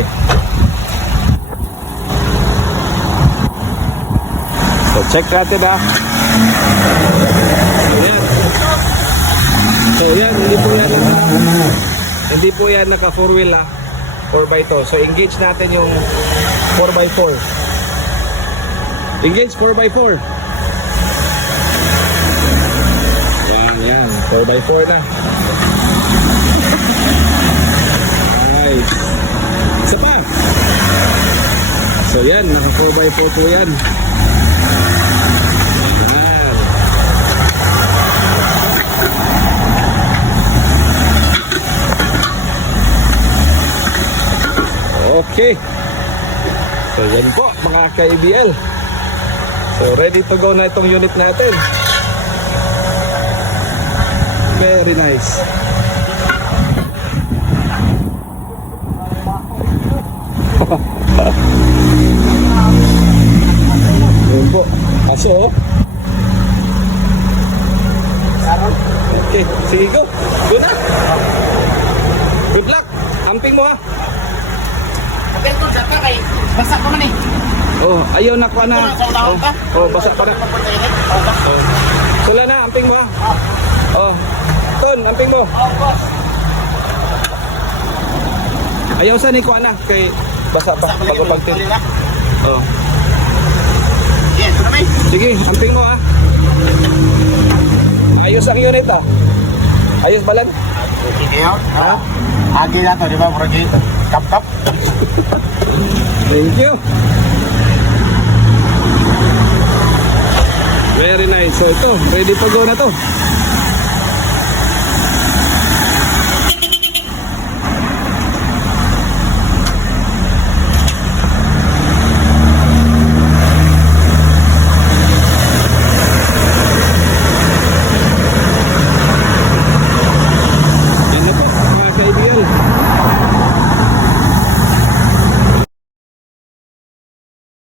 Sige. So check natin ha. Ayan. So yan, hindi po yan naka 4 wheel ha. 4x2. So engage natin yung 4x4. Engage 4x4. Yan, 4x4 na. Nice. Isa pa. So yan, naka 4x4 po yan. Yan. Okay. So yan po mga ka-ABL. So ready to go na itong unit natin. Very nice. Yun po. Aso. Okay, sige go. Go na. Good luck. Amping mo ha. Okay, ito, daka kay basa ko man eh. Oh, ayaw na ko na. Oh, basa pa na. Oh. Sula na, amping mo ha. Oh. Ton, amping mo. Ayaw sa ni ko na kay basa pa bago pagtin. Oh. Yes, ito naman. Sige, amping mo ha. Ayos ang unit ha. Ayos balan. Okay, kayo. Ha? Agi na to, di ba? Murag kap-kap. Thank you. Very nice. So ito, ready to go na to.